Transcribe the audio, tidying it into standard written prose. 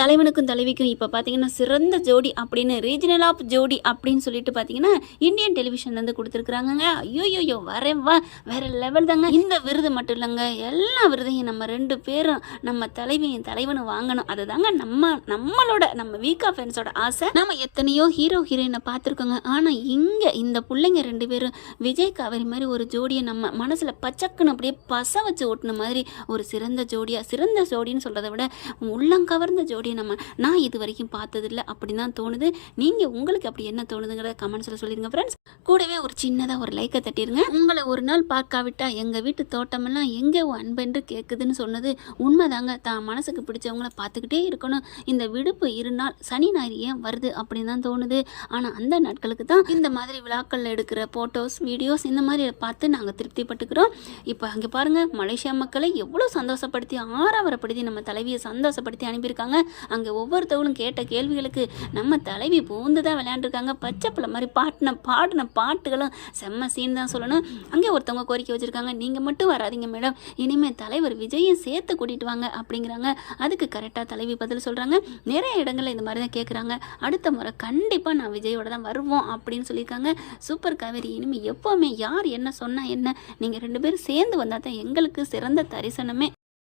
தலைவனுக்கும் தலைவிக்கும் இப்போ பார்த்தீங்கன்னா சிறந்த ஜோடி அப்படின்னு ரீஜனல் ஆஃப் ஜோடி அப்படின்னு சொல்லிட்டு பார்த்தீங்கன்னா இந்தியன் டெலிவிஷன்லேருந்து கொடுத்துருக்குறாங்கங்க. ஐயோயோயோ வரவா வேற லெவல் தாங்க. இந்த விருது மட்டும் இல்லைங்க, எல்லா விருதையும் நம்ம 2 பேரும் நம்ம தலைவியும் தலைவனும் வாங்கணும். அதுதாங்க நம்மளோட நம்ம வீக்கா ஃபேன்ஸோட ஆசை. நம்ம எத்தனையோ ஹீரோ ஹீரோயினை பார்த்துருக்கோங்க. ஆனால் இங்கே இந்த பிள்ளைங்க 2 பேரும் விஜய் காவேரி மாதிரி ஒரு ஜோடியை நம்ம மனசில் பச்சக்குன்னு அப்படியே பச வச்சு ஓட்டின மாதிரி ஒரு சிறந்த ஜோடின்னு சொல்கிறத விட உள்ளங்கவர்ந்த ஜோடியை நான் இது வரைக்கும் பார்த்ததில்லை அப்படின்னு தான் தோணுது. நீங்கள் உங்களுக்கு அப்படி என்ன தோணுதுங்கிறத கமெண்ட்ஸில் சொல்லிடுங்க ஃப்ரெண்ட்ஸ். கூடவே ஒரு சின்னதாக ஒரு லைக்கை தட்டிடுங்க. உங்களை ஒரு நாள் பார்க்காவிட்டா எங்கள் வீட்டு தோட்டமெல்லாம் எங்கே அன்பென்று கேட்குதுன்னு சொன்னது உண்மைதாங்க. தான் மனசுக்கு பிடிச்சவங்கள பார்த்துக்கிட்டே இருக்கணும். இந்த விடுப்பு 2 நாள் சனி ஞாயிறு ஏன் வருது அப்படின்னு தான் தோணுது. ஆனால் அந்த நாட்களுக்கு தான் இந்த மாதிரி விழாக்களில் எடுக்கிற ஃபோட்டோஸ் வீடியோஸ் இந்த மாதிரி பார்த்து நாங்கள் திருப்திப்பட்டுக்கிறோம். இப்போ அங்கே பாருங்கள், மலேசியா மக்களை எவ்வளோ சந்தோஷப்படுத்தி ஆரவாரப்படுத்தி நம்ம தலைவியை சந்தோஷப்படுத்தி அனுப்பியிருக்காங்க. அங்கே ஒவ்வொருத்தவங்களும் கேட்ட கேள்விகளுக்கு நம்ம தலைவி பூந்து தான் விளையாண்டுருக்காங்க. பச்சை பிள்ளை மாதிரி பாடின பாட்டுகளும் செம்ம சீன் தான் சொல்லணும். அங்கே ஒருத்தவங்க கோரிக்கை வச்சுருக்காங்க, நீங்கள் மட்டும் வராதிங்க மேடம், இனிமேல் தலைவர் விஜயும் சேர்த்து கூட்டிகிட்டு வாங்க அப்படிங்கிறாங்க. அதுக்கு கரெக்டாக தலைவி பதில் சொல்கிறாங்க. நிறைய இடங்களில் இந்த மாதிரி தான் கேட்குறாங்க. அடுத்த முறை கண்டிப்பாக நான் விஜயோட தான் வருவோம் அப்படின்னு சொல்லியிருக்காங்க. சூப்பர் காவேரி, இனிமேல் எப்போவுமே யார் என்ன சொன்னால் என்ன, நீங்கள் 2 பேரும் சேர்ந்து வந்தால் தான் எங்களுக்கு சிறந்த தரிசனமே.